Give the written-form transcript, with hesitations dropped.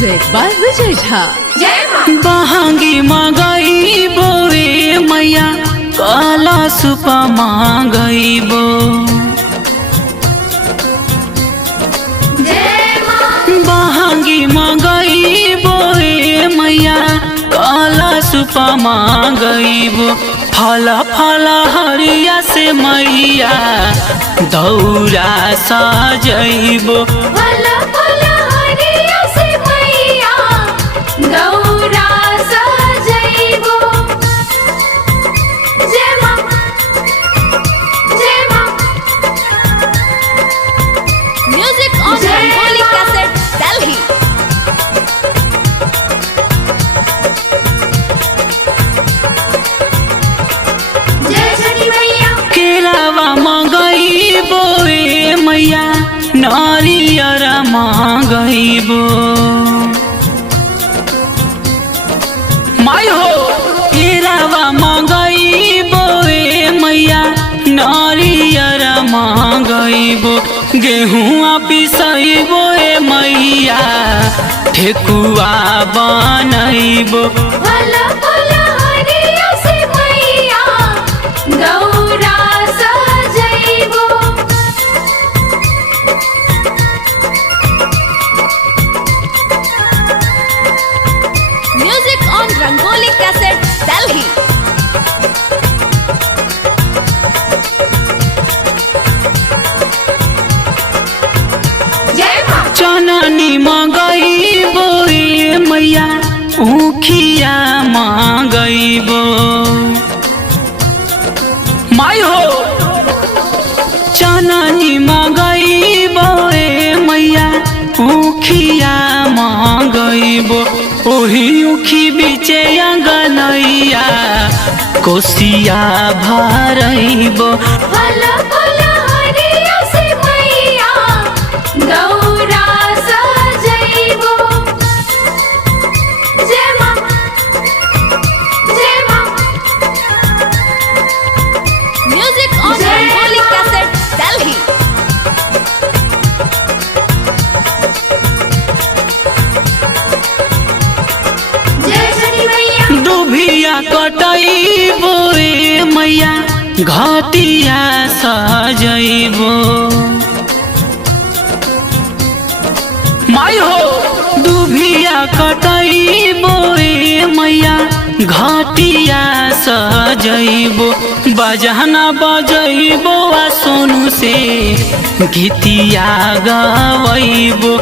Music by Vijay Jha. बहंगी मांगईबो रे मैया काला सुपा मांगईबो बहंगी मांगईबो रे मैया काला सुपा मांगईबो फला फला हरिया से मैया दौरा सजईबो Music on Rangoli Cassette, Delhi. केरावा मांगईबो रे मैया नारियर मांगईबो माय हो केरावा मांगईबो रे मैया नारियर मांगईबो गेहुआ पिसईबो रे मैया ठेकुआ बनईबो Music on Rangoli Cassette, Delhi. चननी मांगईबो रे मैया ऊखिया मांगईबो माय हो चननी मांगईबो रे मैया ऊखिया मांगईबो ओही ऊखी बीचे अंगनैया कोसिया भरईबो Music on Rangoli Cassette, Delhi. दुभिया कटईबो रे मैया घाटिया सजईबो माय हो दुभिया कटईबो रे मैया घाटिया सजईबो बजहना बजईबो आ सोनू से गीतिया गवईबो